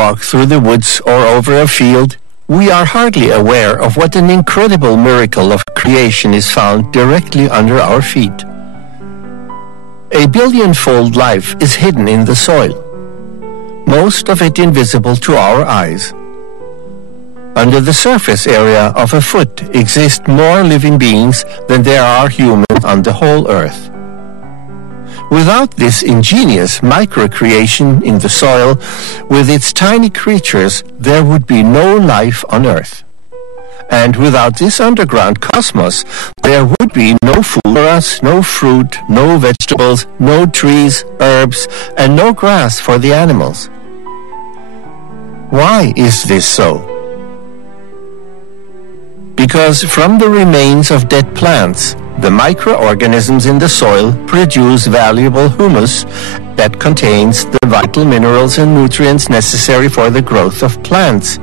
walk through the woods or over a field, we are hardly aware of what an incredible miracle of creation is found directly under our feet. A billion-fold life is hidden in the soil, most of it invisible to our eyes. Under the surface area of a foot exist more living beings than there are humans on the whole earth. Without this ingenious micro-creation in the soil, with its tiny creatures, there would be no life on earth. And without this underground cosmos, there would be no food for us, no fruit, no vegetables, no trees, herbs, and no grass for the animals. Why is this so? Because from the remains of dead plants, the microorganisms in the soil produce valuable humus that contains the vital minerals and nutrients necessary for the growth of plants,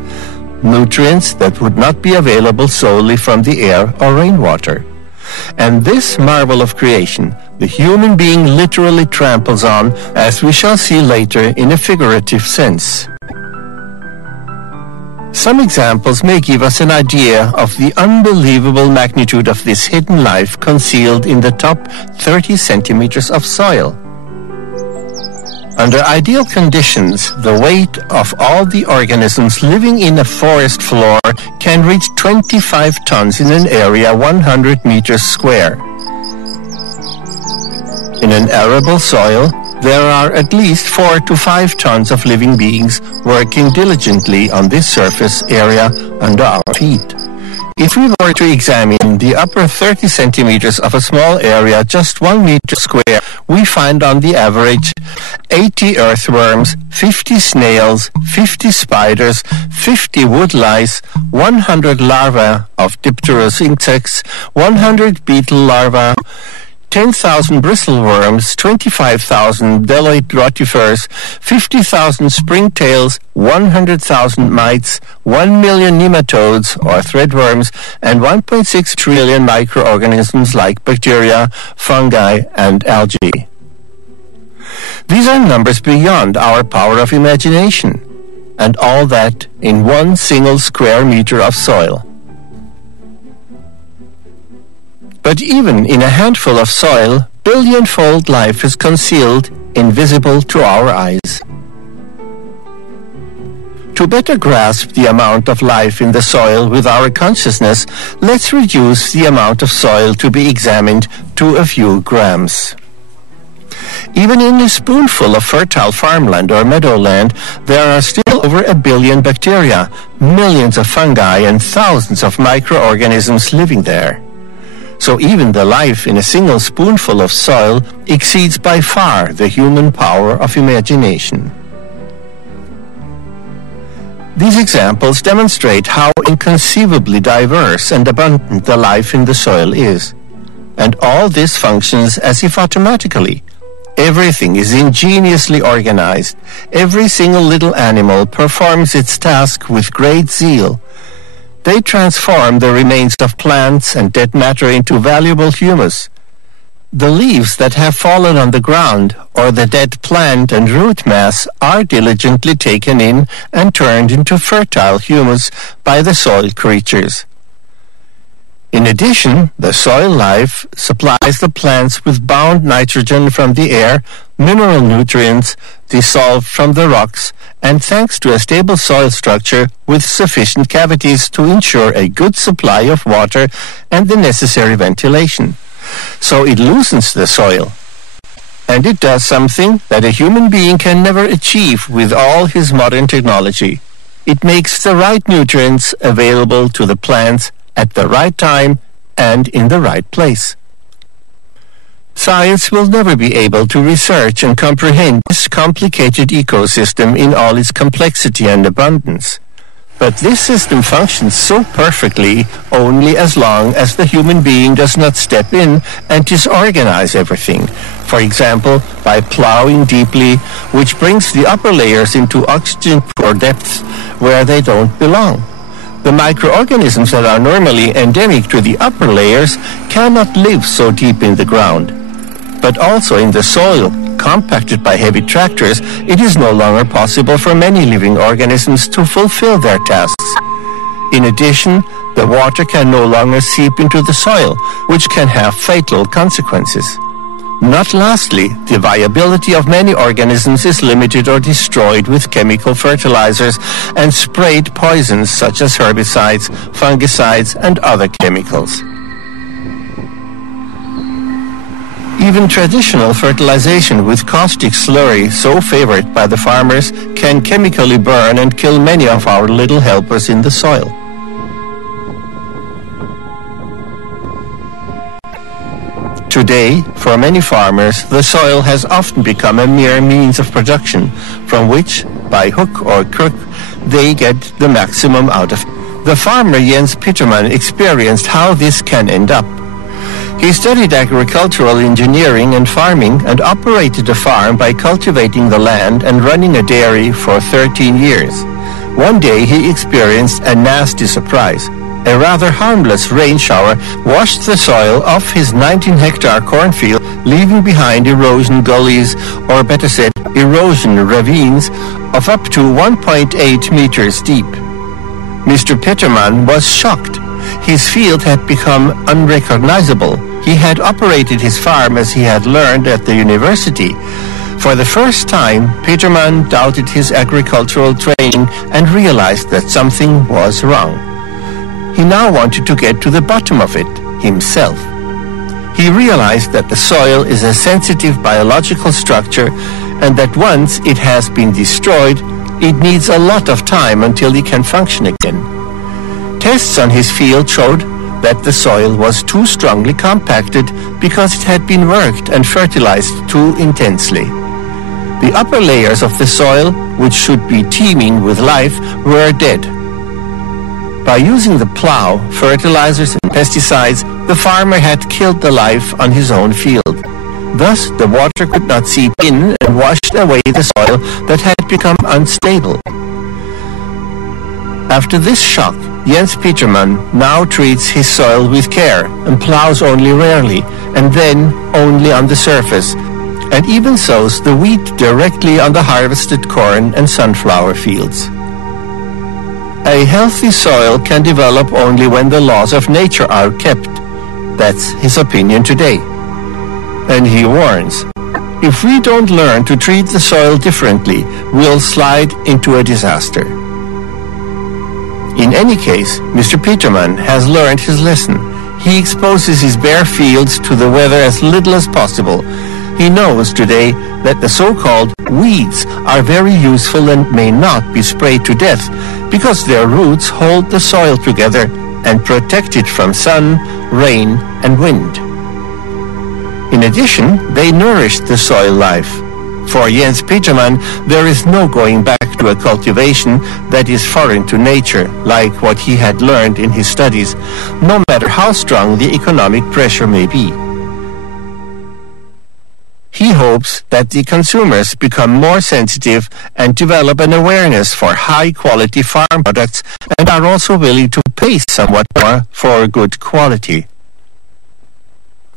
nutrients that would not be available solely from the air or rainwater. And this marvel of creation, the human being literally tramples on, as we shall see later in a figurative sense. Some examples may give us an idea of the unbelievable magnitude of this hidden life concealed in the top 30 centimeters of soil. Under ideal conditions, the weight of all the organisms living in a forest floor can reach 25 tons in an area 100 meters square. In an arable soil, there are at least 4 to 5 tons of living beings working diligently on this surface area under our feet. If we were to examine the upper 30 centimeters of a small area, just 1 meter square, we find on the average 80 earthworms, 50 snails, 50 spiders, 50 wood lice, 100 larvae of dipterous insects, 100 beetle larvae, 10,000 bristleworms, 25,000 deloid rotifers, 50,000 springtails, 100,000 mites, 1 million nematodes or threadworms, and 1.6 trillion microorganisms like bacteria, fungi, and algae. These are numbers beyond our power of imagination, and all that in 1 single square meter of soil. But even in a handful of soil, billion-fold life is concealed, invisible to our eyes. To better grasp the amount of life in the soil with our consciousness, let's reduce the amount of soil to be examined to a few grams. Even in a spoonful of fertile farmland or meadowland, there are still over 1 billion bacteria, millions of fungi, and thousands of microorganisms living there. So even the life in a single spoonful of soil exceeds by far the human power of imagination. These examples demonstrate how inconceivably diverse and abundant the life in the soil is. And all this functions as if automatically. Everything is ingeniously organized. Every single little animal performs its task with great zeal. They transform the remains of plants and dead matter into valuable humus. The leaves that have fallen on the ground or the dead plant and root mass are diligently taken in and turned into fertile humus by the soil creatures. In addition, the soil life supplies the plants with bound nitrogen from the air, mineral nutrients dissolved from the rocks, and thanks to a stable soil structure with sufficient cavities to ensure a good supply of water and the necessary ventilation. So it loosens the soil. And it does something that a human being can never achieve with all his modern technology. It makes the right nutrients available to the plants at the right time and in the right place. Science will never be able to research and comprehend this complicated ecosystem in all its complexity and abundance. But this system functions so perfectly only as long as the human being does not step in and disorganize everything. For example, by plowing deeply, which brings the upper layers into oxygen-poor depths where they don't belong. The microorganisms that are normally endemic to the upper layers cannot live so deep in the ground. But also in the soil, compacted by heavy tractors, it is no longer possible for many living organisms to fulfill their tasks. In addition, the water can no longer seep into the soil, which can have fatal consequences. Not lastly, the viability of many organisms is limited or destroyed with chemical fertilizers and sprayed poisons such as herbicides, fungicides, and other chemicals. Even traditional fertilization with caustic slurry, so favored by the farmers, can chemically burn and kill many of our little helpers in the soil. Today, for many farmers, the soil has often become a mere means of production, from which, by hook or crook, they get the maximum out of it. The farmer Jens Petermann experienced how this can end up. He studied agricultural engineering and farming and operated a farm by cultivating the land and running a dairy for 13 years. One day he experienced a nasty surprise. A rather harmless rain shower washed the soil off his 19-hectare cornfield, leaving behind erosion gullies, or better said, erosion ravines, of up to 1.8 meters deep. Mr. Petermann was shocked. His field had become unrecognizable. He had operated his farm as he had learned at the university. For the first time, Petermann doubted his agricultural training and realized that something was wrong. He now wanted to get to the bottom of it himself. He realized that the soil is a sensitive biological structure and that once it has been destroyed, it needs a lot of time until it can function again. Tests on his field showed that the soil was too strongly compacted because it had been worked and fertilized too intensely. The upper layers of the soil, which should be teeming with life, were dead. By using the plow, fertilizers and pesticides, the farmer had killed the life on his own field. Thus, the water could not seep in and washed away the soil that had become unstable. After this shock, Jens Petermann now treats his soil with care and plows only rarely, and then only on the surface, and even sows the wheat directly on the harvested corn and sunflower fields. A healthy soil can develop only when the laws of nature are kept. That's his opinion today. And he warns, if we don't learn to treat the soil differently, we'll slide into a disaster. In any case, Mr. Petermann has learned his lesson. He exposes his bare fields to the weather as little as possible. He knows today that the so-called weeds are very useful and may not be sprayed to death because their roots hold the soil together and protect it from sun, rain, and wind. In addition, they nourish the soil life. For Jens Petermann, there is no going back to a cultivation that is foreign to nature, like what he had learned in his studies, no matter how strong the economic pressure may be. He hopes that the consumers become more sensitive and develop an awareness for high-quality farm products and are also willing to pay somewhat more for good quality.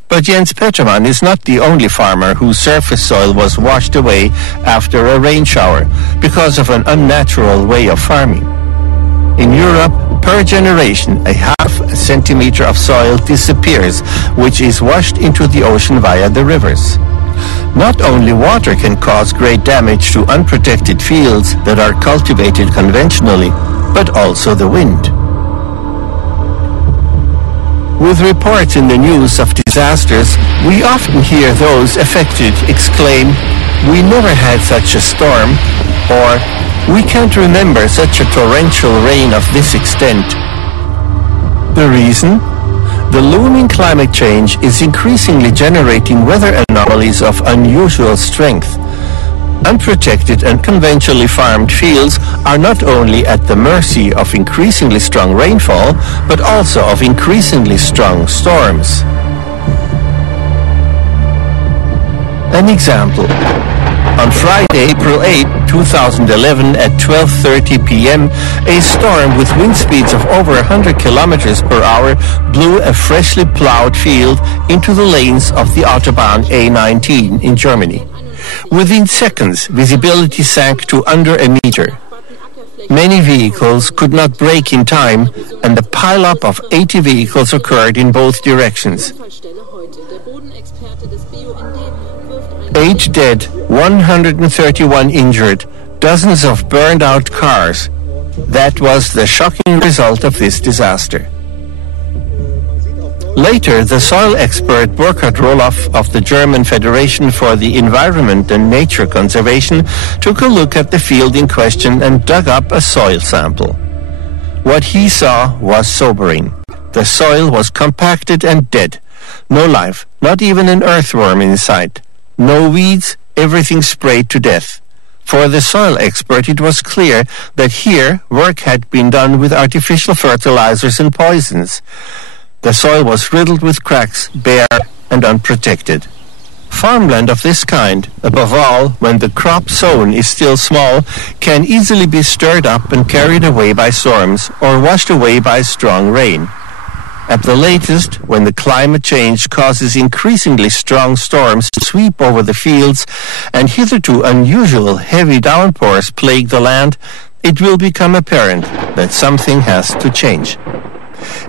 But Jens Petermann is not the only farmer whose surface soil was washed away after a rain shower because of an unnatural way of farming. In Europe, per generation, a half a centimeter of soil disappears, which is washed into the ocean via the rivers. Not only water can cause great damage to unprotected fields that are cultivated conventionally, but also the wind. With reports in the news of disasters, we often hear those affected exclaim, "We never had such a storm," or "We can't remember such a torrential rain of this extent." The reason? The looming climate change is increasingly generating weather anomalies of unusual strength. Unprotected and conventionally farmed fields are not only at the mercy of increasingly strong rainfall, but also of increasingly strong storms. An example. On Friday, April 8, 2011 at 12:30 p.m., a storm with wind speeds of over 100 kilometers per hour blew a freshly plowed field into the lanes of the Autobahn A19 in Germany. Within seconds, visibility sank to under a meter. Many vehicles could not brake in time, and the pile-up of 80 vehicles occurred in both directions. 8 dead, 131 injured, dozens of burned-out cars. That was the shocking result of this disaster. Later, the soil expert Burkhard Roloff of the German Federation for the Environment and Nature Conservation took a look at the field in question and dug up a soil sample. What he saw was sobering. The soil was compacted and dead. No life, not even an earthworm in sight. No weeds, everything sprayed to death. For the soil expert, it was clear that here work had been done with artificial fertilizers and poisons. The soil was riddled with cracks, bare and unprotected. Farmland of this kind, above all when the crop sown is still small, can easily be stirred up and carried away by storms or washed away by strong rain. At the latest, when the climate change causes increasingly strong storms to sweep over the fields and hitherto unusual heavy downpours plague the land, it will become apparent that something has to change.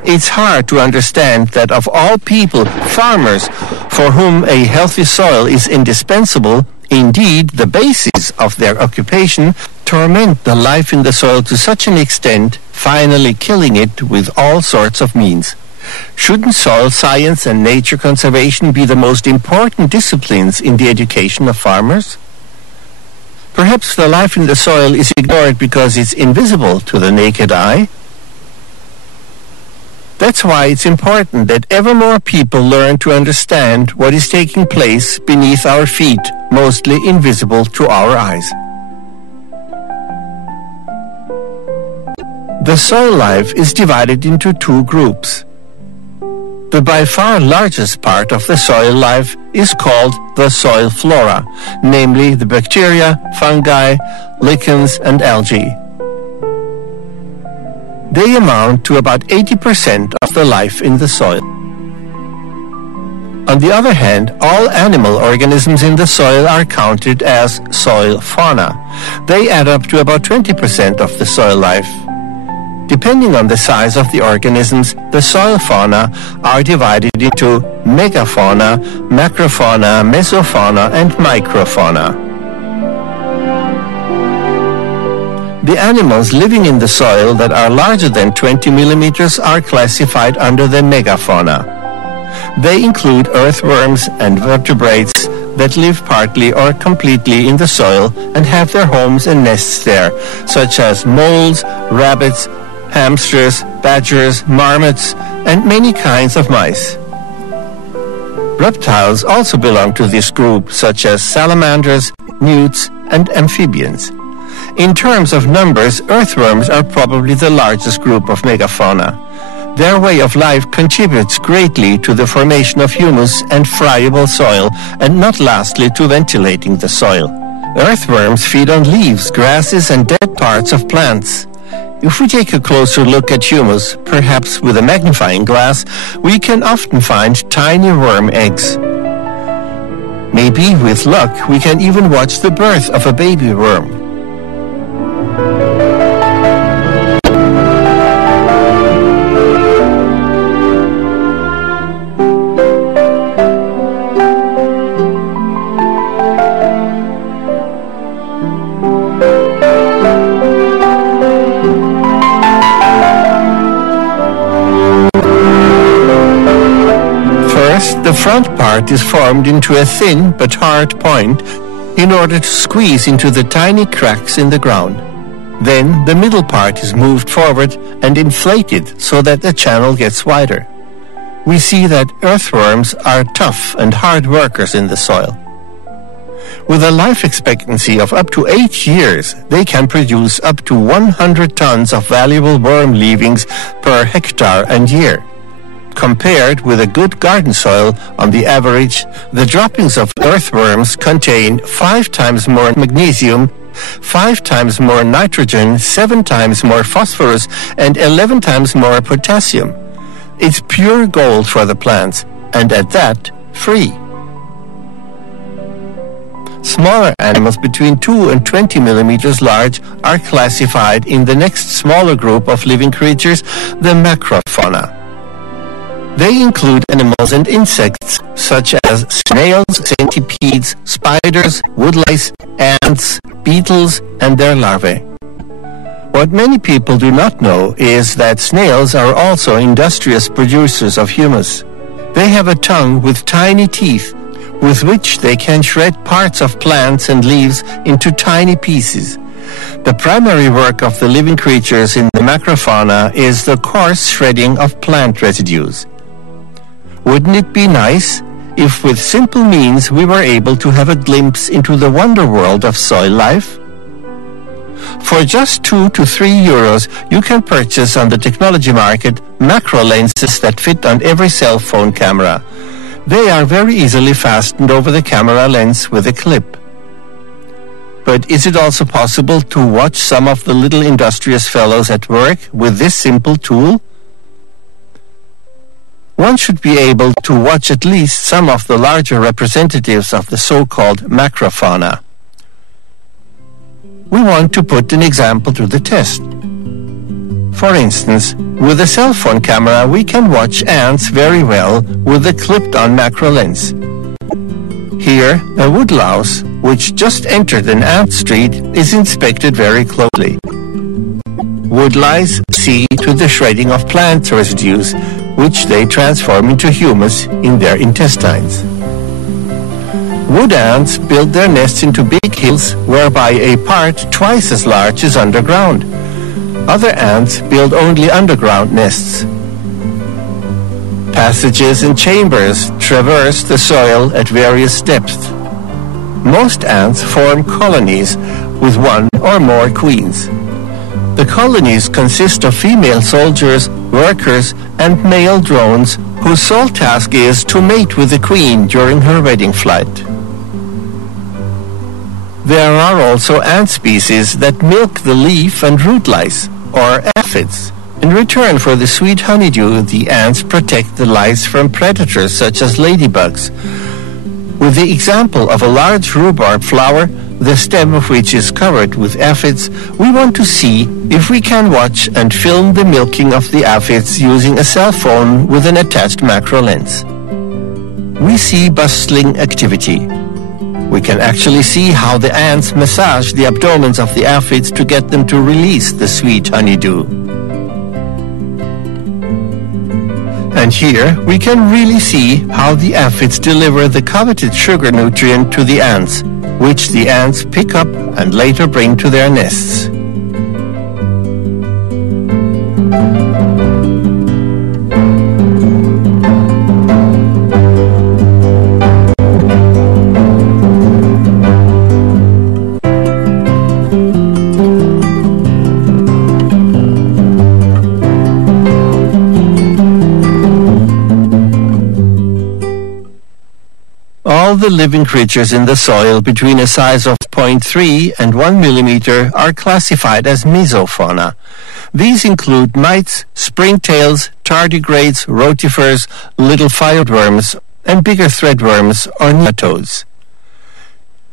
It's hard to understand that of all people, farmers, for whom a healthy soil is indispensable, indeed the basis of their occupation, torment the life in the soil to such an extent, finally killing it with all sorts of means. Shouldn't soil science and nature conservation be the most important disciplines in the education of farmers? Perhaps the life in the soil is ignored because it's invisible to the naked eye. That's why it's important that ever more people learn to understand what is taking place beneath our feet, mostly invisible to our eyes. The soil life is divided into two groups. The by far largest part of the soil life is called the soil flora, namely the bacteria, fungi, lichens, and algae. They amount to about 80% of the life in the soil. On the other hand, all animal organisms in the soil are counted as soil fauna. They add up to about 20% of the soil life. Depending on the size of the organisms, the soil fauna are divided into megafauna, macrofauna, mesofauna, and microfauna. The animals living in the soil that are larger than 20 millimeters are classified under the megafauna. They include earthworms and vertebrates that live partly or completely in the soil and have their homes and nests there, such as moles, rabbits, hamsters, badgers, marmots, and many kinds of mice. Reptiles also belong to this group, such as salamanders, newts, and amphibians. In terms of numbers, earthworms are probably the largest group of megafauna. Their way of life contributes greatly to the formation of humus and friable soil, and not lastly to ventilating the soil. Earthworms feed on leaves, grasses, and dead parts of plants. If we take a closer look at humus, perhaps with a magnifying glass, we can often find tiny worm eggs. Maybe, with luck, we can even watch the birth of a baby worm. The front part is formed into a thin but hard point in order to squeeze into the tiny cracks in the ground. Then the middle part is moved forward and inflated so that the channel gets wider. We see that earthworms are tough and hard workers in the soil. With a life expectancy of up to 8 years, they can produce up to 100 tons of valuable worm leavings per hectare and year. Compared with a good garden soil, on the average, the droppings of earthworms contain 5 times more magnesium, 5 times more nitrogen, 7 times more phosphorus, and 11 times more potassium. It's pure gold for the plants, and at that, free. Smaller animals between 2 and 20 millimeters large are classified in the next smaller group of living creatures, the macrofauna. They include animals and insects such as snails, centipedes, spiders, woodlice, ants, beetles, and their larvae. What many people do not know is that snails are also industrious producers of humus. They have a tongue with tiny teeth with which they can shred parts of plants and leaves into tiny pieces. The primary work of the living creatures in the macrofauna is the coarse shredding of plant residues. Wouldn't it be nice if with simple means we were able to have a glimpse into the wonder world of soil life? For just 2 to 3 euros, you can purchase on the technology market macro lenses that fit on every cell phone camera. They are very easily fastened over the camera lens with a clip. But is it also possible to watch some of the little industrious fellows at work with this simple tool? One should be able to watch at least some of the larger representatives of the so-called macrofauna. We want to put an example to the test. For instance, with a cell phone camera we can watch ants very well with a clipped-on macro lens. Here, a woodlouse, which just entered an ant street, is inspected very closely. Woodlice see to the shredding of plant residues, which they transform into humus in their intestines. Wood ants build their nests into big hills, whereby a part twice as large is underground. Other ants build only underground nests. Passages and chambers traverse the soil at various depths. Most ants form colonies with one or more queens. The colonies consist of female soldiers, workers, and male drones whose sole task is to mate with the queen during her wedding flight. There are also ant species that milk the leaf and root lice, or aphids. In return for the sweet honeydew, the ants protect the lice from predators such as ladybugs. With the example of a large rhubarb flower, the stem of which is covered with aphids, we want to see if we can watch and film the milking of the aphids using a cell phone with an attached macro lens. We see bustling activity. We can actually see how the ants massage the abdomens of the aphids to get them to release the sweet honeydew. And here we can really see how the aphids deliver the coveted sugar nutrient to the ants, which the ants pick up and later bring to their nests. All the living creatures in the soil between a size of 0.3 and 1 millimeter are classified as mesofauna. These include mites, springtails, tardigrades, rotifers, little fireworms, and bigger threadworms or nematodes.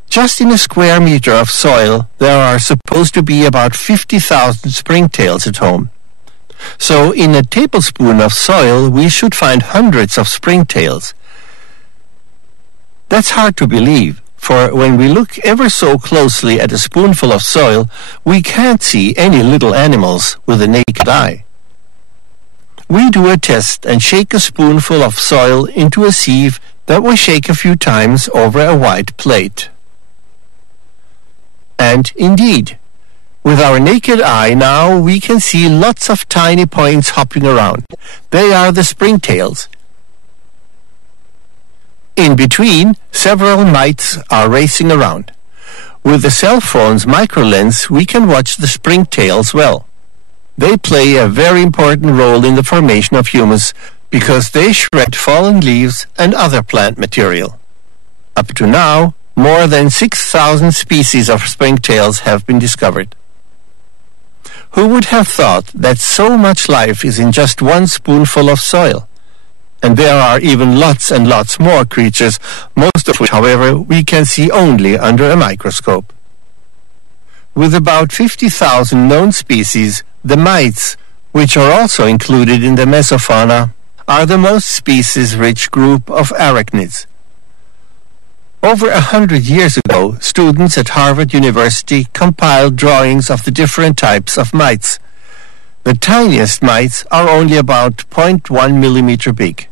Just in a square meter of soil, there are supposed to be about 50,000 springtails at home. So in a tablespoon of soil, we should find hundreds of springtails. That's hard to believe, for when we look ever so closely at a spoonful of soil, we can't see any little animals with the naked eye. We do a test and shake a spoonful of soil into a sieve that we shake a few times over a white plate. And indeed, with our naked eye now we can see lots of tiny points hopping around. They are the springtails. In between, several mites are racing around. With the cell phone's microlens, we can watch the springtails well. They play a very important role in the formation of humus because they shred fallen leaves and other plant material. Up to now, more than 6,000 species of springtails have been discovered. Who would have thought that so much life is in just one spoonful of soil? And there are even lots and lots more creatures, most of which, however, we can see only under a microscope. With about 50,000 known species, the mites, which are also included in the mesofauna, are the most species-rich group of arachnids. Over 100 years ago, students at Harvard University compiled drawings of the different types of mites. The tiniest mites are only about 0.1 millimeter big.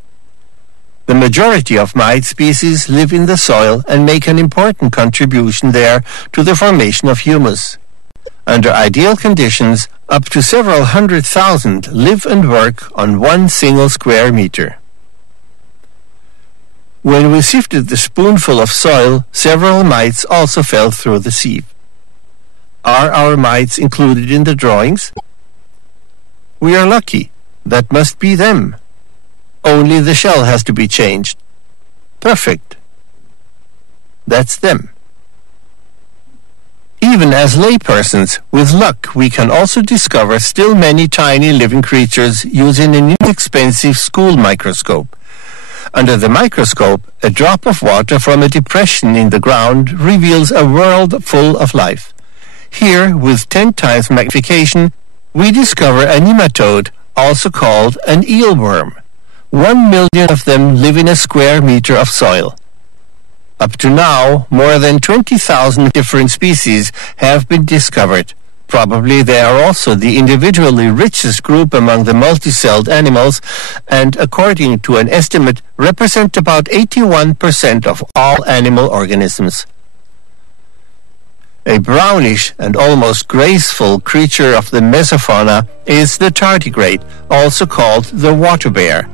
The majority of mite species live in the soil and make an important contribution there to the formation of humus. Under ideal conditions, up to several 100,000 live and work on one single square meter. When we sifted the spoonful of soil, several mites also fell through the sieve. Are our mites included in the drawings? We are lucky. That must be them. Only the shell has to be changed. Perfect. That's them. Even as laypersons, with luck, we can also discover still many tiny living creatures using an inexpensive school microscope. Under the microscope, a drop of water from a depression in the ground reveals a world full of life. Here, with 10 times magnification, we discover a nematode, also called an eelworm. 1 million of them live in a square meter of soil. Up to now, more than 20,000 different species have been discovered. Probably they are also the individually richest group among the multicelled animals, and according to an estimate, represent about 81% of all animal organisms. A brownish and almost graceful creature of the mesofauna is the tardigrade, also called the water bear.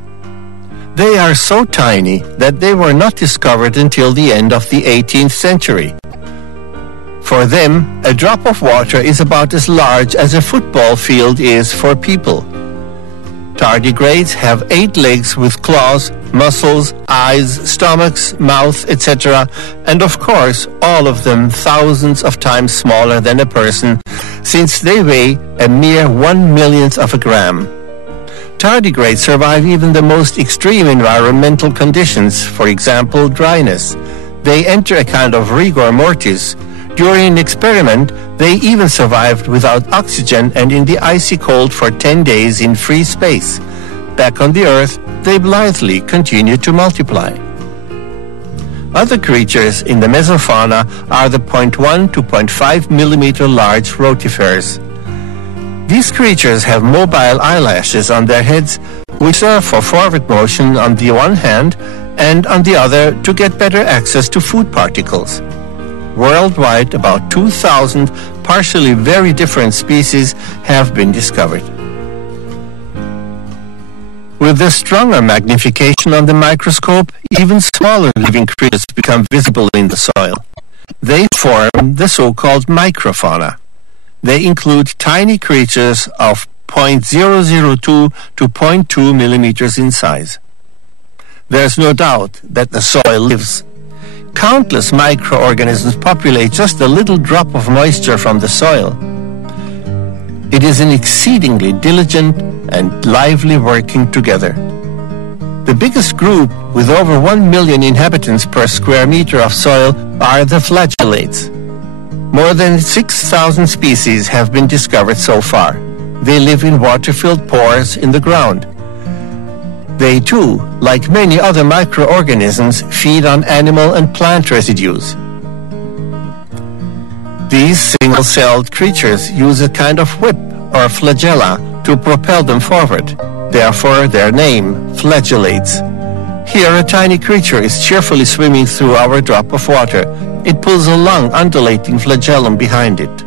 They are so tiny that they were not discovered until the end of the 18th century. For them, a drop of water is about as large as a football field is for people. Tardigrades have 8 legs with claws, muscles, eyes, stomachs, mouth, etc., and of course, all of them thousands of times smaller than a person, since they weigh a mere 1/1,000,000th of a gram. Tardigrades survive even the most extreme environmental conditions, for example, dryness. They enter a kind of rigor mortis. During an experiment, they even survived without oxygen and in the icy cold for 10 days in free space. Back on the Earth, they blithely continue to multiply. Other creatures in the mesofauna are the 0.1 to 0.5 millimeter large rotifers. These creatures have mobile eyelashes on their heads, which serve for forward motion on the one hand, and on the other to get better access to food particles. Worldwide, about 2,000 partially very different species have been discovered. With the stronger magnification on the microscope, even smaller living creatures become visible in the soil. They form the so-called microfauna. They include tiny creatures of 0.002 to 0.2 millimeters in size. There's no doubt that the soil lives. Countless microorganisms populate just a little drop of moisture from the soil. It is an exceedingly diligent and lively working together. The biggest group, with over 1 million inhabitants per square meter of soil, are the flagellates. More than 6,000 species have been discovered so far. They live in water-filled pores in the ground. They too, like many other microorganisms, feed on animal and plant residues. These single-celled creatures use a kind of whip or flagella to propel them forward. Therefore, their name, flagellates. Here, a tiny creature is cheerfully swimming through our drop of water. It pulls a long, undulating flagellum behind it.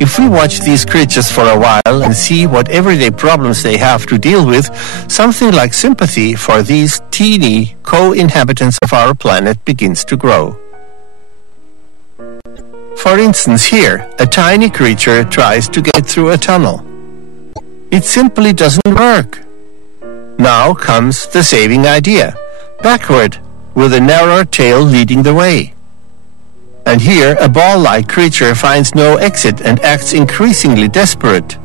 If we watch these creatures for a while and see what everyday problems they have to deal with, something like sympathy for these teeny co-inhabitants of our planet begins to grow. For instance, here, a tiny creature tries to get through a tunnel. It simply doesn't work. Now comes the saving idea. Backward, with a narrow tail leading the way. And here, a ball-like creature finds no exit and acts increasingly desperate.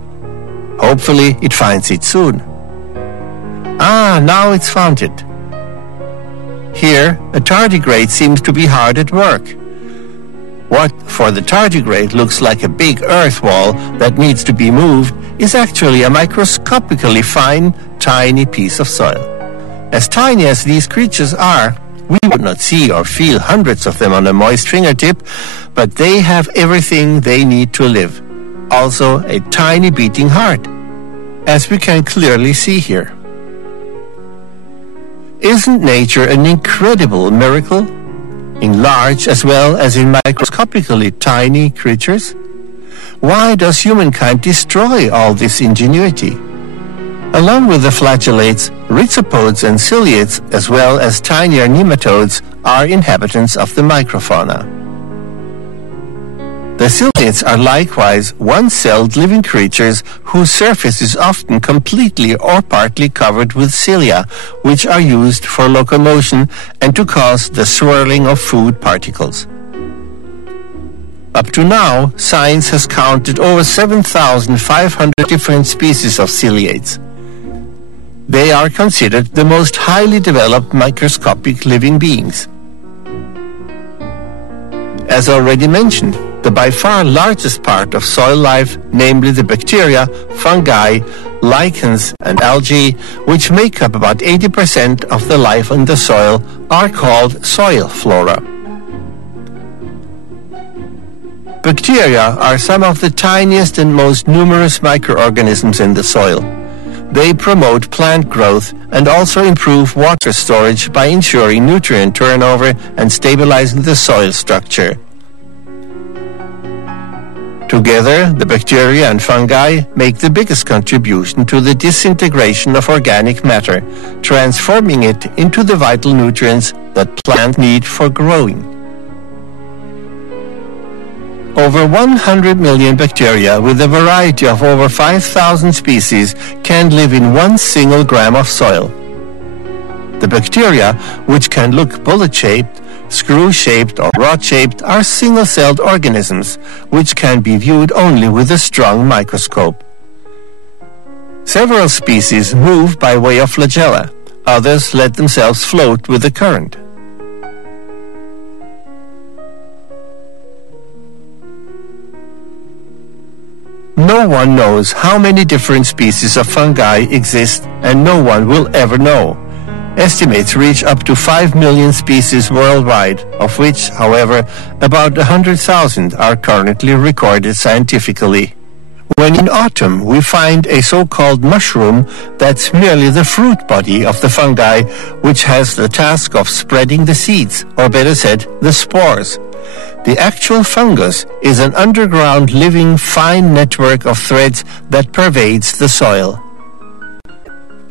Hopefully, it finds it soon. Ah, now it's found it. Here, a tardigrade seems to be hard at work. What for the tardigrade looks like a big earth wall that needs to be moved is actually a microscopically fine, tiny piece of soil. As tiny as these creatures are, we would not see or feel hundreds of them on a moist fingertip, but they have everything they need to live. Also, a tiny beating heart, as we can clearly see here. Isn't nature an incredible miracle? In large as well as in microscopically tiny creatures? Why does humankind destroy all this ingenuity? Along with the flagellates, rhizopods and ciliates, as well as tinier nematodes, are inhabitants of the microfauna. The ciliates are likewise one-celled living creatures whose surface is often completely or partly covered with cilia, which are used for locomotion and to cause the swirling of food particles. Up to now, science has counted over 7,500 different species of ciliates. They are considered the most highly developed microscopic living beings. As already mentioned, the by far largest part of soil life, namely the bacteria, fungi, lichens, and algae, which make up about 80% of the life in the soil, are called soil flora. Bacteria are some of the tiniest and most numerous microorganisms in the soil. They promote plant growth and also improve water storage by ensuring nutrient turnover and stabilizing the soil structure. Together, the bacteria and fungi make the biggest contribution to the disintegration of organic matter, transforming it into the vital nutrients that plants need for growing. Over 100 million bacteria with a variety of over 5,000 species can live in one single gram of soil. The bacteria, which can look bullet-shaped, screw-shaped or rod-shaped, are single-celled organisms, which can be viewed only with a strong microscope. Several species move by way of flagella. Others let themselves float with the current. No one knows how many different species of fungi exist, and no one will ever know. Estimates reach up to 5 million species worldwide, of which, however, about 100,000 are currently recorded scientifically. When in autumn we find a so-called mushroom, that's merely the fruit body of the fungi, which has the task of spreading the seeds, or better said, the spores. The actual fungus is an underground living fine network of threads that pervades the soil.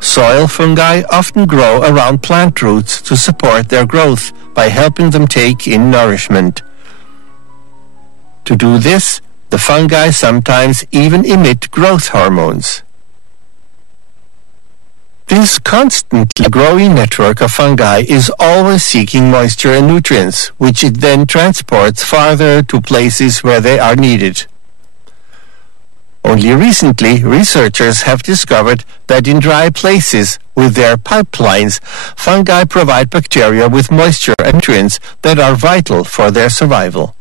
Soil fungi often grow around plant roots to support their growth by helping them take in nourishment. To do this, the fungi sometimes even emit growth hormones. This constantly growing network of fungi is always seeking moisture and nutrients, which it then transports farther to places where they are needed. Only recently, researchers have discovered that in dry places with their pipelines, fungi provide bacteria with moisture and nutrients that are vital for their survival.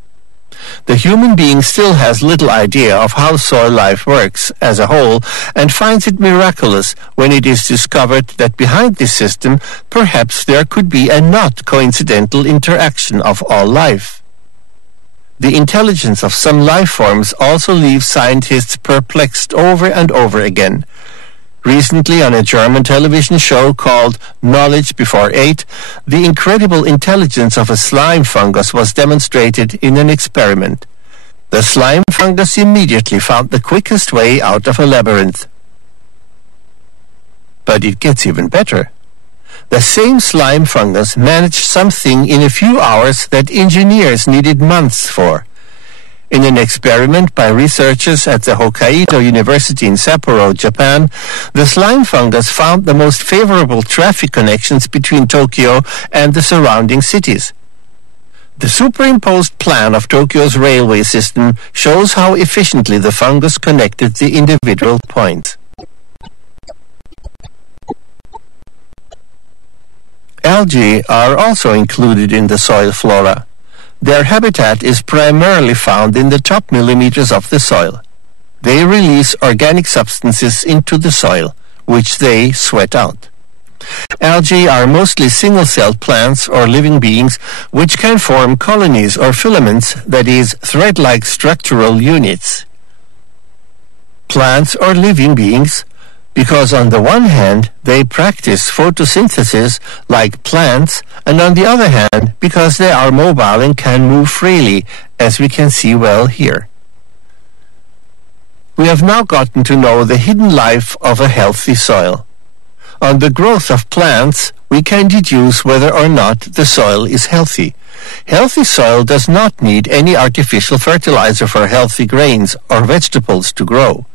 The human being still has little idea of how soil life works as a whole and finds it miraculous when it is discovered that behind this system perhaps there could be a not coincidental interaction of all life. The intelligence of some life forms also leaves scientists perplexed over and over again. Recently, on a German television show called Knowledge Before 8, the incredible intelligence of a slime fungus was demonstrated in an experiment. The slime fungus immediately found the quickest way out of a labyrinth. But it gets even better. The same slime fungus managed something in a few hours that engineers needed months for. In an experiment by researchers at the Hokkaido University in Sapporo, Japan, the slime fungus found the most favorable traffic connections between Tokyo and the surrounding cities. The superimposed plan of Tokyo's railway system shows how efficiently the fungus connected the individual points. algae are also included in the soil flora. Their habitat is primarily found in the top millimeters of the soil. They release organic substances into the soil, which they sweat out. Algae are mostly single-celled plants or living beings which can form colonies or filaments, that is, thread-like structural units. Plants or living beings, because on the one hand they practice photosynthesis like plants, and on the other hand because they are mobile and can move freely, as we can see well here. We have now gotten to know the hidden life of a healthy soil. On the growth of plants, we can deduce whether or not the soil is healthy. Healthy soil does not need any artificial fertilizer for healthy grains or vegetables to grow.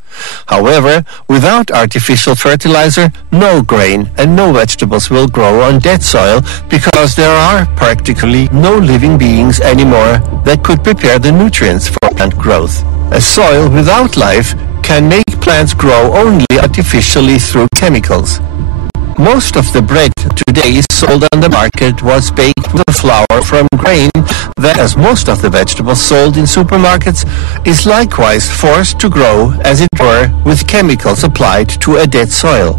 However, without artificial fertilizer, no grain and no vegetables will grow on dead soil because there are practically no living beings anymore that could prepare the nutrients for plant growth. A soil without life can make plants grow only artificially through chemicals. Most of the bread today sold on the market was baked with flour from grain that, as most of the vegetables sold in supermarkets, is likewise forced to grow, as it were, with chemicals applied to a dead soil.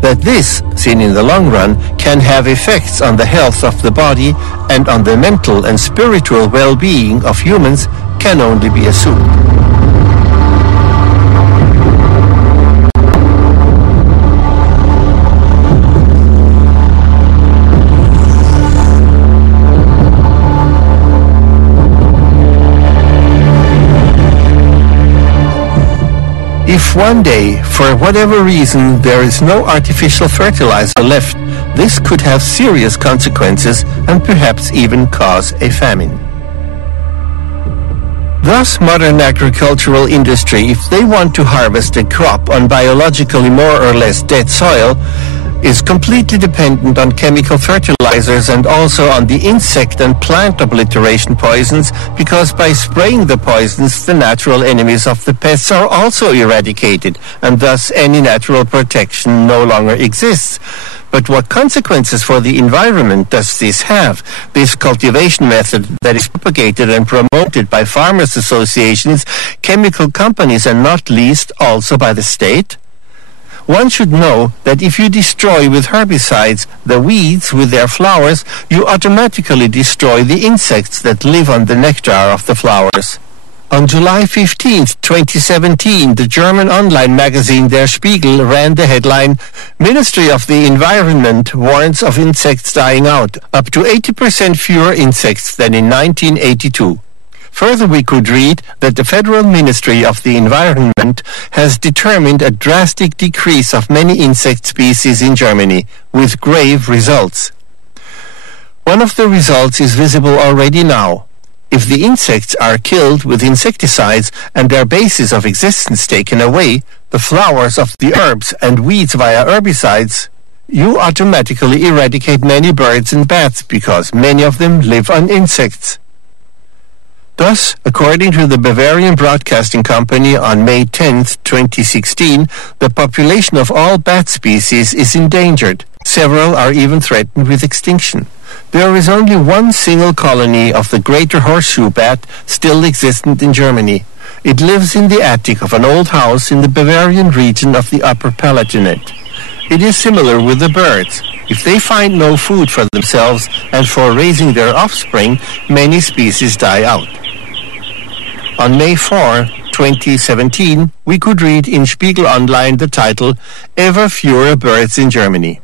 That this, seen in the long run, can have effects on the health of the body and on the mental and spiritual well-being of humans can only be assumed. If one day, for whatever reason, there is no artificial fertilizer left, this could have serious consequences and perhaps even cause a famine. Thus, modern agricultural industry, if they want to harvest a crop on biologically more or less dead soil, is completely dependent on chemical fertilizers and also on the insect and plant obliteration poisons, because by spraying the poisons, the natural enemies of the pests are also eradicated, and thus any natural protection no longer exists. But what consequences for the environment does this have? This cultivation method that is propagated and promoted by farmers' associations, chemical companies, and not least also by the state? One should know that if you destroy with herbicides the weeds with their flowers, you automatically destroy the insects that live on the nectar of the flowers. On July 15, 2017, the German online magazine Der Spiegel ran the headline, "Ministry of the Environment warns of insects dying out, up to 80% fewer insects than in 1982. Further, we could read that the Federal Ministry of the Environment has determined a drastic decrease of many insect species in Germany, with grave results. One of the results is visible already now. If the insects are killed with insecticides and their basis of existence taken away, the flowers of the herbs and weeds via herbicides, you automatically eradicate many birds and bats because many of them live on insects." Thus, according to the Bavarian Broadcasting Company on May 10, 2016, the population of all bat species is endangered. Several are even threatened with extinction. There is only one single colony of the greater horseshoe bat still existent in Germany. It lives in the attic of an old house in the Bavarian region of the Upper Palatinate. It is similar with the birds. If they find no food for themselves and for raising their offspring, many species die out. On May 4, 2017, we could read in Spiegel Online the title, "Ever Fewer Birds in Germany."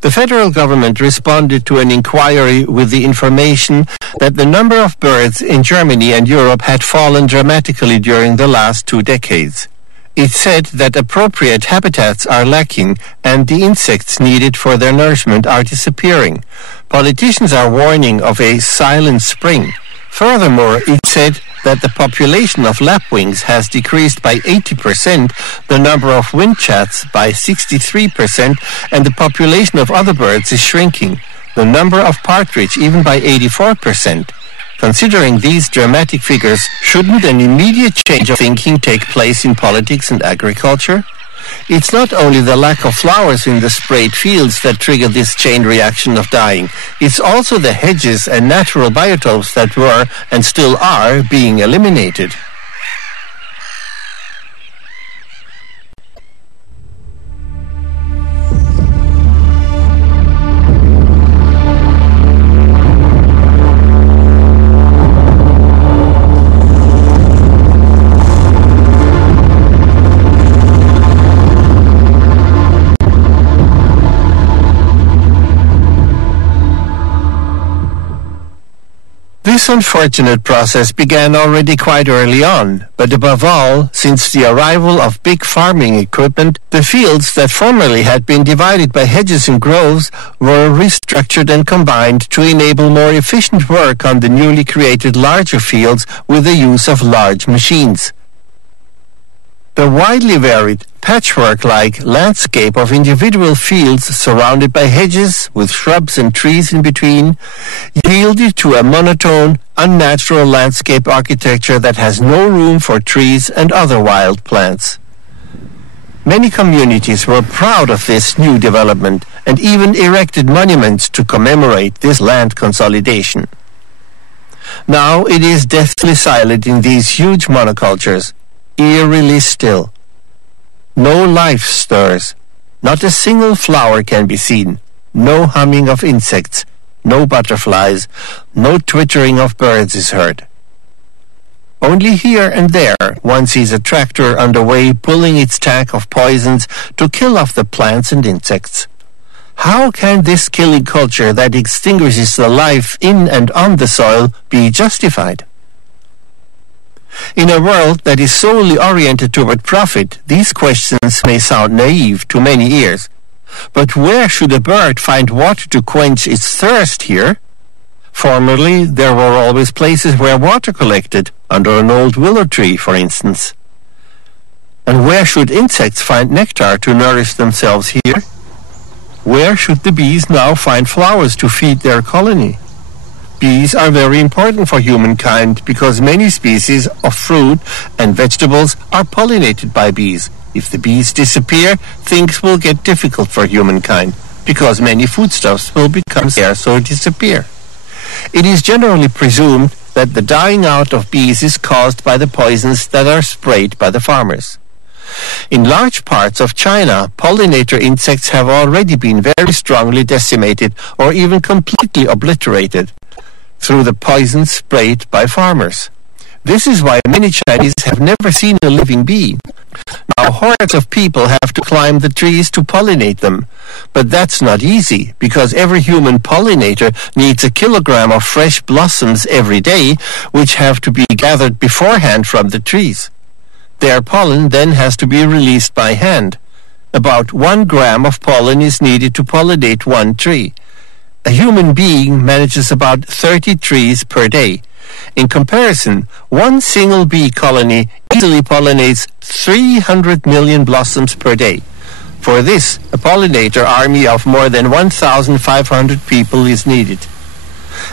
The federal government responded to an inquiry with the information that the number of birds in Germany and Europe had fallen dramatically during the last 2 decades. It said that appropriate habitats are lacking and the insects needed for their nourishment are disappearing. Politicians are warning of a silent spring. Furthermore, it said that the population of lapwings has decreased by 80%, the number of windchats by 63%, and the population of other birds is shrinking, the number of partridge even by 84%. Considering these dramatic figures, shouldn't an immediate change of thinking take place in politics and agriculture? It's not only the lack of flowers in the sprayed fields that trigger this chain reaction of dying. It's also the hedges and natural biotopes that were, and still are, being eliminated. This unfortunate process began already quite early on, but above all, since the arrival of big farming equipment, the fields that formerly had been divided by hedges and groves were restructured and combined to enable more efficient work on the newly created larger fields with the use of large machines. The widely varied, patchwork-like landscape of individual fields surrounded by hedges with shrubs and trees in between yielded to a monotone, unnatural landscape architecture that has no room for trees and other wild plants. Many communities were proud of this new development and even erected monuments to commemorate this land consolidation. Now it is deathly silent in these huge monocultures, eerily still. No life stirs. Not a single flower can be seen. No humming of insects. No butterflies. No twittering of birds is heard. Only here and there one sees a tractor underway pulling its tank of poisons to kill off the plants and insects. How can this killing culture that extinguishes the life in and on the soil be justified? In a world that is solely oriented toward profit, these questions may sound naive to many ears. But where should a bird find water to quench its thirst here? Formerly, there were always places where water collected, under an old willow tree, for instance. And where should insects find nectar to nourish themselves here? Where should the bees now find flowers to feed their colony? Bees are very important for humankind because many species of fruit and vegetables are pollinated by bees. If the bees disappear, things will get difficult for humankind because many foodstuffs will become scarce or disappear. It is generally presumed that the dying out of bees is caused by the poisons that are sprayed by the farmers. In large parts of China, pollinator insects have already been very strongly decimated or even completely obliterated through the poisons sprayed by farmers. This is why many Chinese have never seen a living bee. Now hordes of people have to climb the trees to pollinate them. But that's not easy, because every human pollinator needs a kilogram of fresh blossoms every day, which have to be gathered beforehand from the trees. Their pollen then has to be released by hand. About 1 gram of pollen is needed to pollinate one tree. A human being manages about 30 trees per day. In comparison, one single bee colony easily pollinates 300 million blossoms per day. For this, a pollinator army of more than 1,500 people is needed.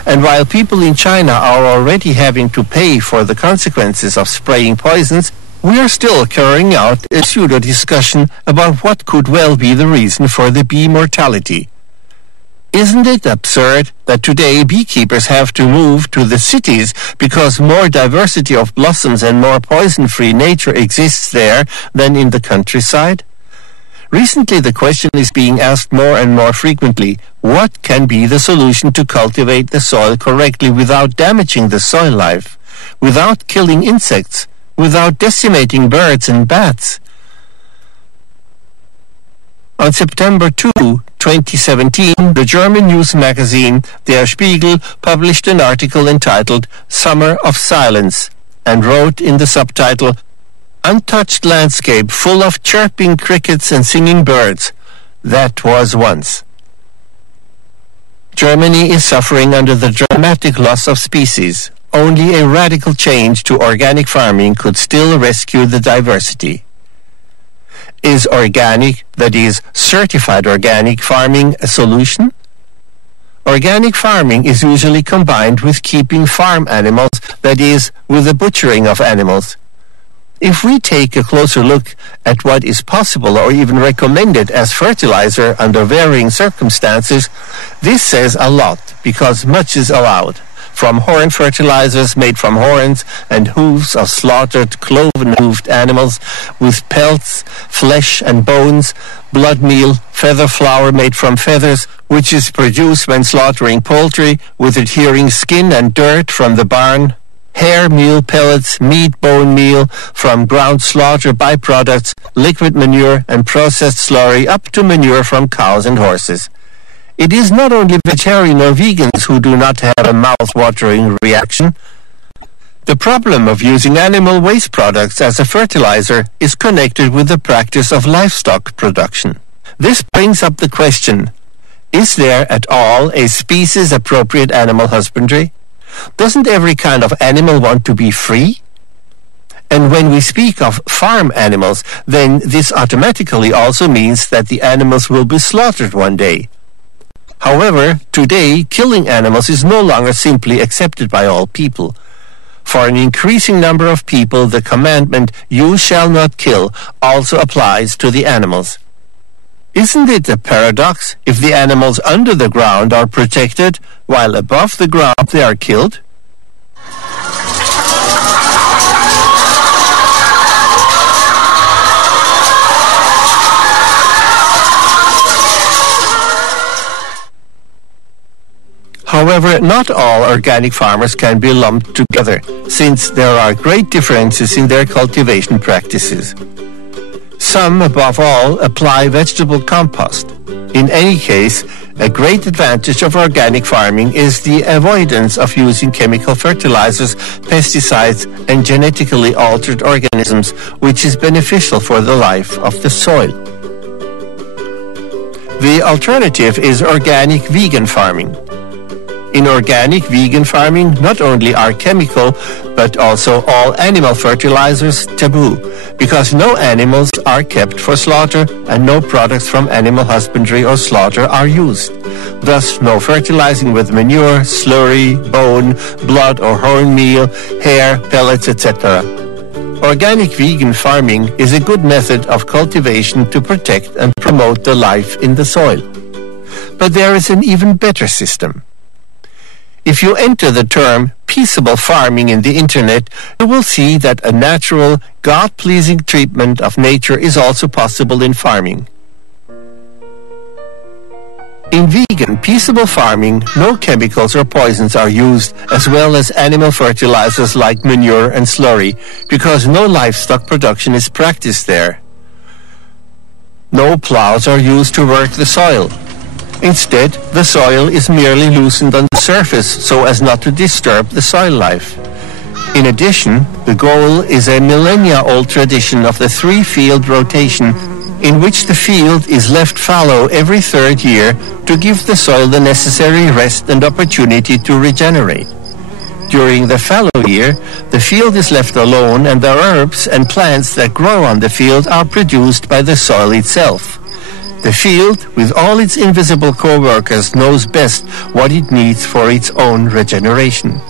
And while people in China are already having to pay for the consequences of spraying poisons, we are still carrying out a pseudo-discussion about what could well be the reason for the bee mortality. Isn't it absurd that today beekeepers have to move to the cities because more diversity of blossoms and more poison-free nature exists there than in the countryside? Recently, the question is being asked more and more frequently, what can be the solution to cultivate the soil correctly without damaging the soil life, without killing insects, without decimating birds and bats? On September 2, 2017, the German news magazine Der Spiegel published an article entitled Summer of Silence and wrote in the subtitle, "Untouched landscape full of chirping crickets and singing birds. That was once." Germany is suffering under the dramatic loss of species. Only a radical change to organic farming could still rescue the diversity. Is organic, that is, certified organic farming a solution? Organic farming is usually combined with keeping farm animals, that is, with the butchering of animals. If we take a closer look at what is possible or even recommended as fertilizer under varying circumstances, this says a lot because much is allowed. From horn fertilizers made from horns and hooves of slaughtered cloven-hooved animals with pelts, flesh and bones, blood meal, feather flour made from feathers, which is produced when slaughtering poultry with adhering skin and dirt from the barn, hair meal pellets, meat bone meal from ground slaughter byproducts, liquid manure and processed slurry up to manure from cows and horses. It is not only vegetarian or vegans who do not have a mouth-watering reaction. The problem of using animal waste products as a fertilizer is connected with the practice of livestock production. This brings up the question, is there at all a species-appropriate animal husbandry? Doesn't every kind of animal want to be free? And when we speak of farm animals, then this automatically also means that the animals will be slaughtered one day. However, today, killing animals is no longer simply accepted by all people. For an increasing number of people, the commandment, "You shall not kill," also applies to the animals. Isn't it a paradox if the animals under the ground are protected, while above the ground they are killed? However, not all organic farmers can be lumped together, since there are great differences in their cultivation practices. Some, above all, apply vegetable compost. In any case, a great advantage of organic farming is the avoidance of using chemical fertilizers, pesticides, and genetically altered organisms, which is beneficial for the life of the soil. The alternative is organic vegan farming. In organic vegan farming, not only are chemical, but also all animal fertilizers taboo, because no animals are kept for slaughter and no products from animal husbandry or slaughter are used. Thus, no fertilizing with manure, slurry, bone, blood or horn meal, hair, pellets, etc. Organic vegan farming is a good method of cultivation to protect and promote the life in the soil. But there is an even better system. If you enter the term peaceable farming in the internet, you will see that a natural, God-pleasing treatment of nature is also possible in farming. In vegan, peaceable farming, no chemicals or poisons are used, as well as animal fertilizers like manure and slurry, because no livestock production is practiced there. No plows are used to work the soil. Instead, the soil is merely loosened on the surface so as not to disturb the soil life. In addition, the goal is a millennia-old tradition of the three-field rotation, in which the field is left fallow every third year to give the soil the necessary rest and opportunity to regenerate. During the fallow year, the field is left alone and the herbs and plants that grow on the field are produced by the soil itself. The field, with all its invisible co-workers, knows best what it needs for its own regeneration.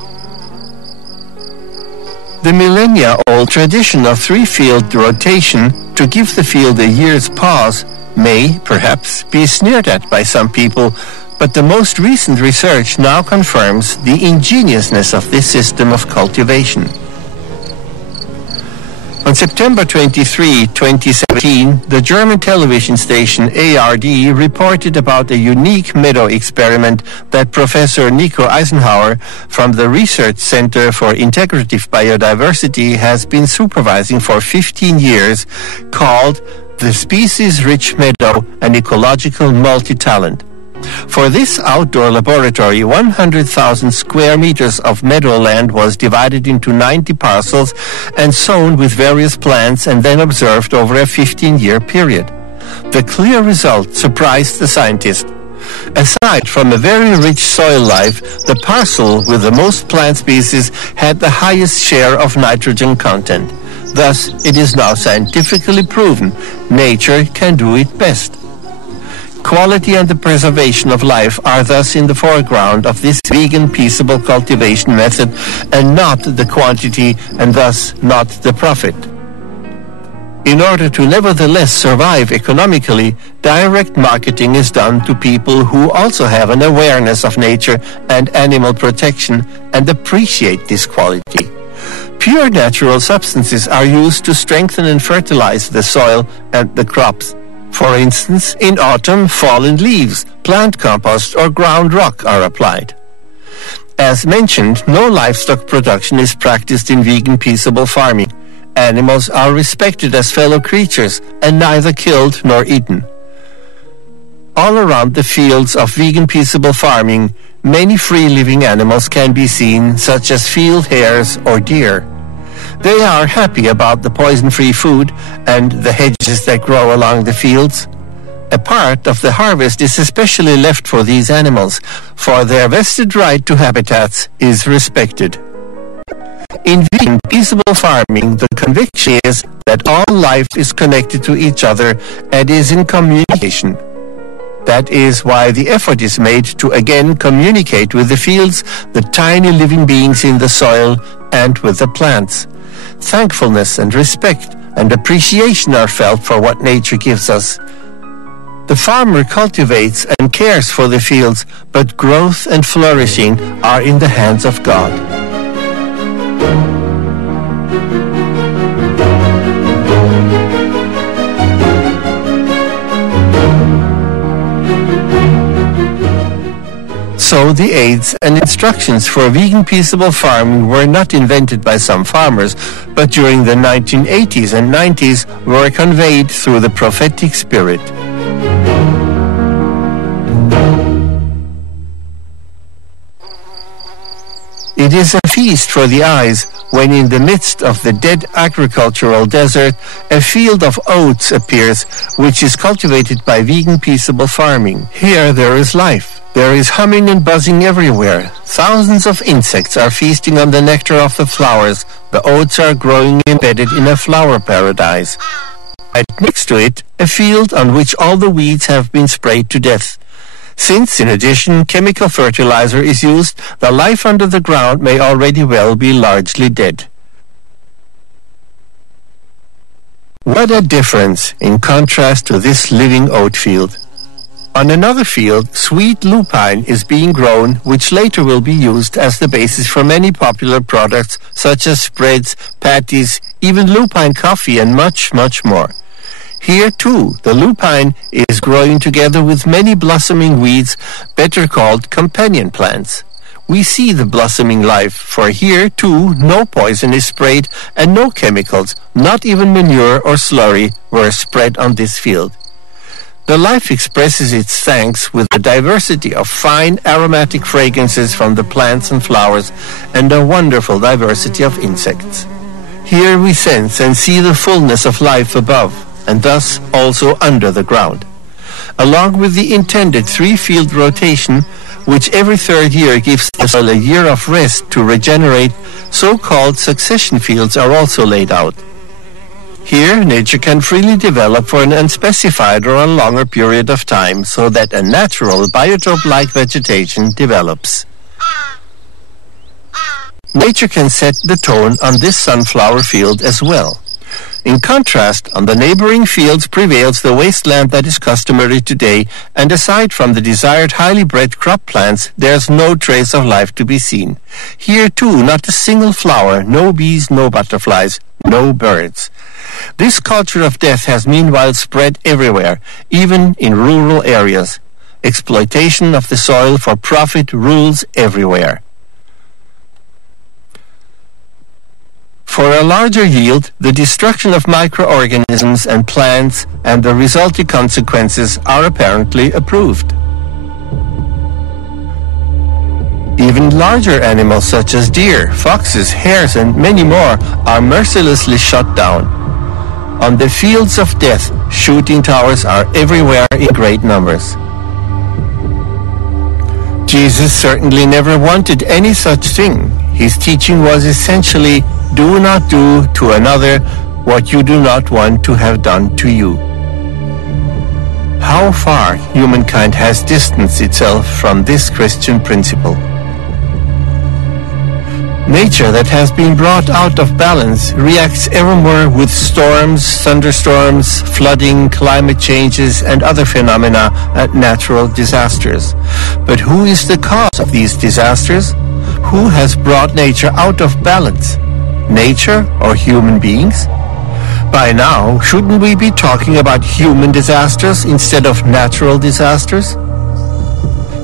The millennia-old tradition of three-field rotation to give the field a year's pause may, perhaps, be sneered at by some people, but the most recent research now confirms the ingeniousness of this system of cultivation. On September 23, 2017, the German television station ARD reported about a unique meadow experiment that Professor Nico Eisenhower from the Research Center for Integrative Biodiversity has been supervising for 15 years, called the Species-Rich Meadow, an Ecological Multi-Talent. For this outdoor laboratory, 100,000 square meters of meadowland was divided into 90 parcels and sown with various plants and then observed over a 15-year period. The clear result surprised the scientist. Aside from a very rich soil life, the parcel with the most plant species had the highest share of nitrogen content. Thus, it is now scientifically proven nature can do it best. Quality and the preservation of life are thus in the foreground of this vegan peaceable cultivation method, and not the quantity and thus not the profit. In order to nevertheless survive economically, direct marketing is done to people who also have an awareness of nature and animal protection and appreciate this quality. Pure natural substances are used to strengthen and fertilize the soil and the crops. For instance, in autumn, fallen leaves, plant compost, or ground rock are applied. As mentioned, no livestock production is practiced in vegan peaceable farming. Animals are respected as fellow creatures and neither killed nor eaten. All around the fields of vegan peaceable farming, many free-living animals can be seen, such as field hares or deer. They are happy about the poison-free food and the hedges that grow along the fields. A part of the harvest is especially left for these animals, for their vested right to habitats is respected. In vegan peaceable farming, the conviction is that all life is connected to each other and is in communication. That is why the effort is made to again communicate with the fields, the tiny living beings in the soil, and with the plants. Thankfulness and respect and appreciation are felt for what nature gives us. The farmer cultivates and cares for the fields, but growth and flourishing are in the hands of God. So the aids and instructions for vegan peaceable farming were not invented by some farmers, but during the 1980s and 90s were conveyed through the prophetic spirit. It is a feast for the eyes when in the midst of the dead agricultural desert, a field of oats appears, which is cultivated by vegan peaceable farming. Here there is life. There is humming and buzzing everywhere. Thousands of insects are feasting on the nectar of the flowers. The oats are growing embedded in a flower paradise. Right next to it, a field on which all the weeds have been sprayed to death. Since, in addition, chemical fertilizer is used, the life under the ground may already well be largely dead. What a difference in contrast to this living oat field. On another field, sweet lupine is being grown, which later will be used as the basis for many popular products such as spreads, patties, even lupine coffee, and much, much more. Here, too, the lupine is growing together with many blossoming weeds, better called companion plants. We see the blossoming life, for here, too, no poison is sprayed and no chemicals, not even manure or slurry, were spread on this field. The life expresses its thanks with a diversity of fine aromatic fragrances from the plants and flowers and a wonderful diversity of insects. Here we sense and see the fullness of life above, and thus also under the ground. Along with the intended 3-field rotation, which every third year gives the soil a year of rest to regenerate, so-called succession fields are also laid out. Here, nature can freely develop for an unspecified or a longer period of time so that a natural biotope-like vegetation develops. Nature can set the tone on this sunflower field as well. In contrast, on the neighboring fields prevails the wasteland that is customary today, and aside from the desired highly bred crop plants, there's no trace of life to be seen. Here, too, not a single flower, no bees, no butterflies, no birds. This culture of death has meanwhile spread everywhere, even in rural areas. Exploitation of the soil for profit rules everywhere. For a larger yield, the destruction of microorganisms and plants and the resulting consequences are apparently approved. Even larger animals such as deer, foxes, hares, and many more are mercilessly shot down. On the fields of death, shooting towers are everywhere in great numbers. Jesus certainly never wanted any such thing. His teaching was essentially, do not do to another what you do not want to have done to you. How far humankind has distanced itself from this Christian principle. Nature that has been brought out of balance reacts ever more with storms, thunderstorms, flooding, climate changes, and other phenomena and natural disasters. But who is the cause of these disasters? Who has brought nature out of balance? Nature or human beings? By now, shouldn't we be talking about human disasters instead of natural disasters?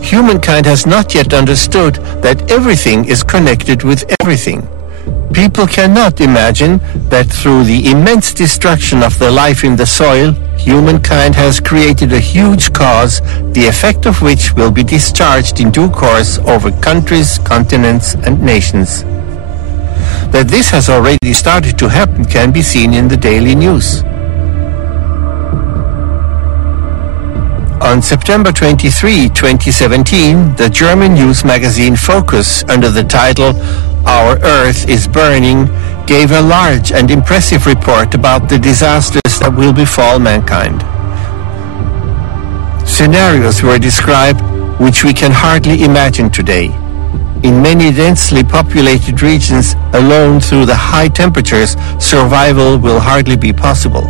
Humankind has not yet understood that everything is connected with everything. People cannot imagine that through the immense destruction of the life in the soil, humankind has created a huge cause, the effect of which will be discharged in due course over countries, continents, and nations. That this has already started to happen can be seen in the daily news. On September 23, 2017, the German news magazine Focus, under the title "Our Earth is Burning," gave a large and impressive report about the disasters that will befall mankind. Scenarios were described which we can hardly imagine today. In many densely populated regions, alone through the high temperatures, survival will hardly be possible.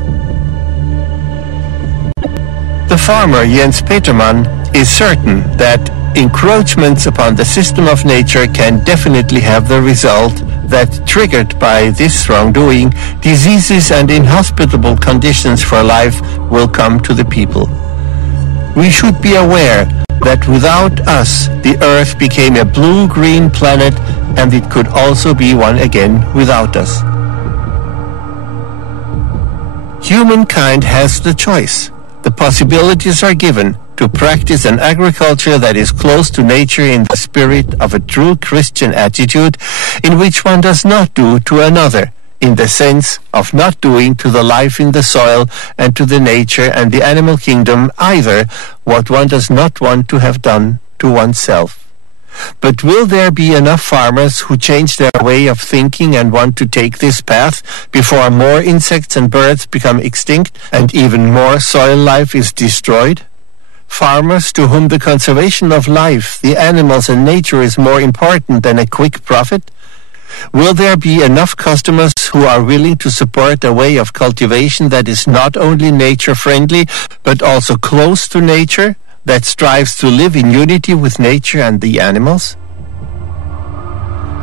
The farmer Jens Petermann is certain that encroachments upon the system of nature can definitely have the result that, triggered by this wrongdoing, diseases and inhospitable conditions for life will come to the people. We should be aware that without us, the Earth became a blue-green planet, and it could also be one again without us. Humankind has the choice. The possibilities are given to practice an agriculture that is close to nature in the spirit of a true Christian attitude, in which one does not do to another, in the sense of not doing to the life in the soil and to the nature and the animal kingdom either what one does not want to have done to oneself. But will there be enough farmers who change their way of thinking and want to take this path before more insects and birds become extinct and even more soil life is destroyed? Farmers to whom the conservation of life, the animals and nature is more important than a quick profit? Will there be enough customers who are willing to support a way of cultivation that is not only nature-friendly, but also close to nature, that strives to live in unity with nature and the animals?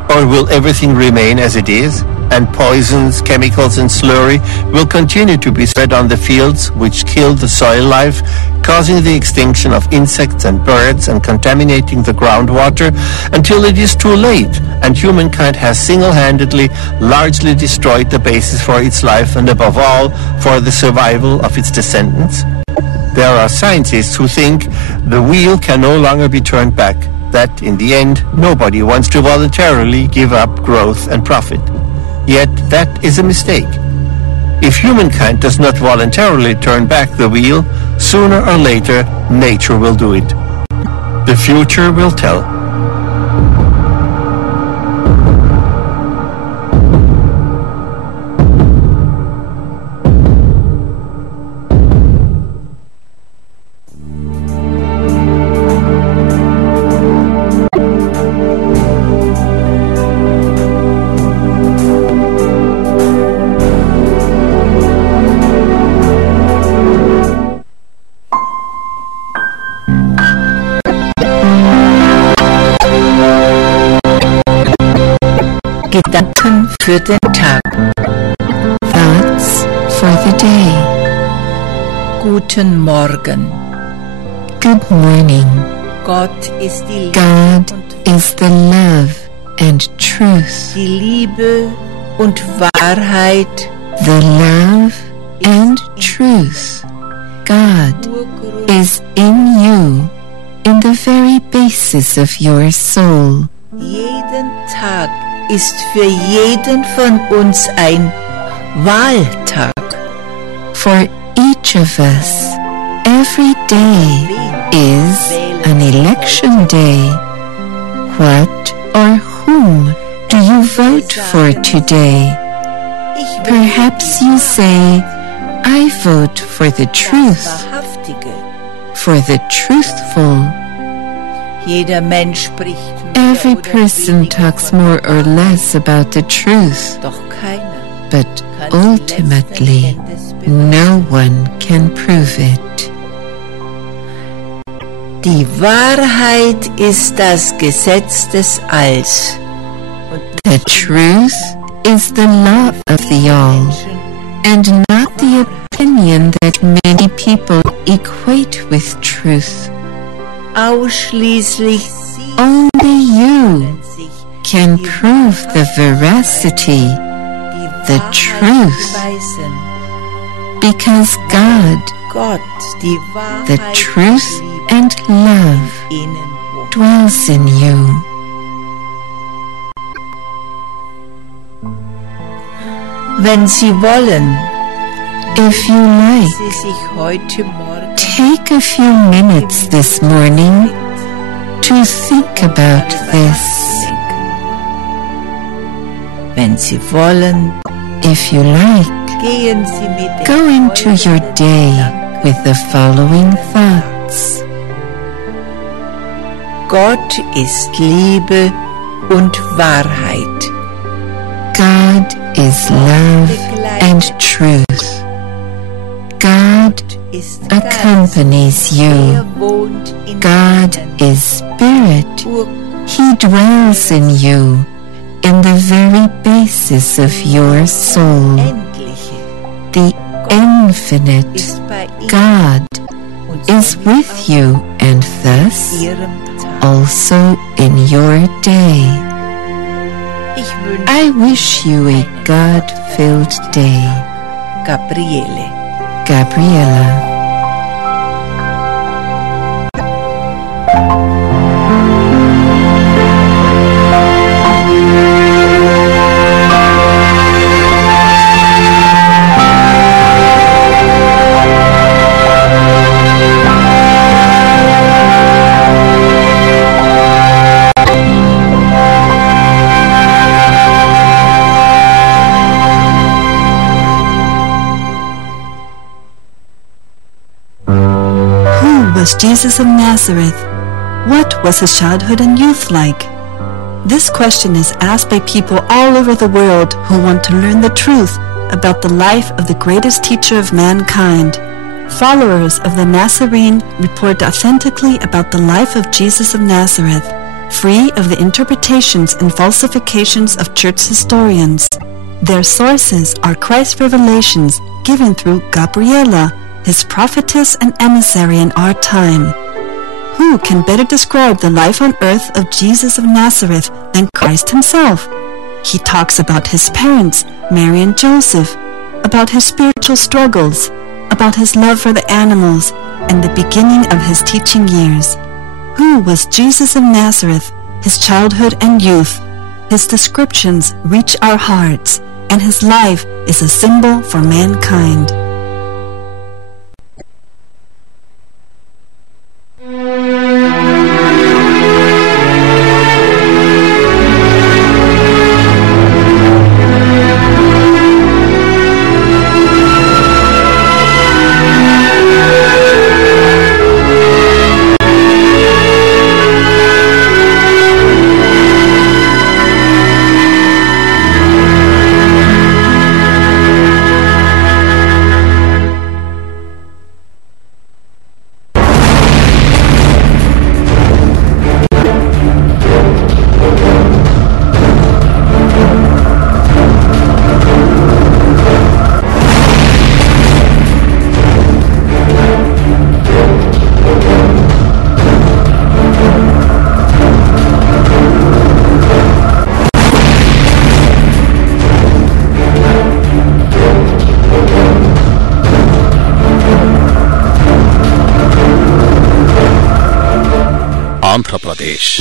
Or will everything remain as it is, and poisons, chemicals and slurry will continue to be spread on the fields which kill the soil life, causing the extinction of insects and birds and contaminating the groundwater until it is too late and humankind has single-handedly largely destroyed the basis for its life and above all for the survival of its descendants? There are scientists who think the wheel can no longer be turned back, that in the end nobody wants to voluntarily give up growth and profit. Yet that is a mistake. If humankind does not voluntarily turn back the wheel, sooner or later nature will do it. The future will tell. Gedanken für den Tag. Thoughts for the day. Guten Morgen. Good morning. Gott ist die Liebe God und is the love and truth. die Liebe und Wahrheit. The love and truth. God is in you, in the very basis of your soul. Jeden Tag ist für jeden von uns ein Wahltag. For each of us, every day is an election day. What or whom do you vote for today? Perhaps you say, I vote for the truth, Wahrhaftige. for the truthful. Jeder Mensch spricht Every person talks more or less about the truth, doch keiner but ultimately no one can prove it. Die Wahrheit ist das Gesetz des Alls. The truth is the law of the all, and not the opinion that many people equate with truth. Ausschließlich Only you can prove the veracity, the truth, because God, Gott die the Wahrheit truth and love ihnen wohnt. dwells in you. Wenn Sie wollen, If you like, Sie sich heute Morgen take a few minutes this morning to think about this. Wenn Sie wollen, If you like, gehen Sie mit dem go into your folgenden day Gedanken. with the following thoughts. Gott ist Liebe und Wahrheit. God is love and truth. God Ist accompanies you. Er wohnt in God Ihnen. is spirit. Ur- He dwells in you, in the very basis of your soul. Endliche The infinite ist bei Ihnen God und is with you, and thus Ihrem Tag. also in your day. Ich wünsche I wish you a God-filled day. Gabriele. Gabriella. Was Jesus of Nazareth? What was his childhood and youth like? This question is asked by people all over the world who want to learn the truth about the life of the greatest teacher of mankind. Followers of the Nazarene report authentically about the life of Jesus of Nazareth, free of the interpretations and falsifications of church historians. Their sources are Christ's revelations given through Gabriella, his prophetess and emissary in our time. Who can better describe the life on earth of Jesus of Nazareth than Christ himself? He talks about his parents, Mary and Joseph, about his spiritual struggles, about his love for the animals, and the beginning of his teaching years. Who was Jesus of Nazareth, his childhood and youth? His descriptions reach our hearts, and his life is a symbol for mankind. Andhra Pradesh.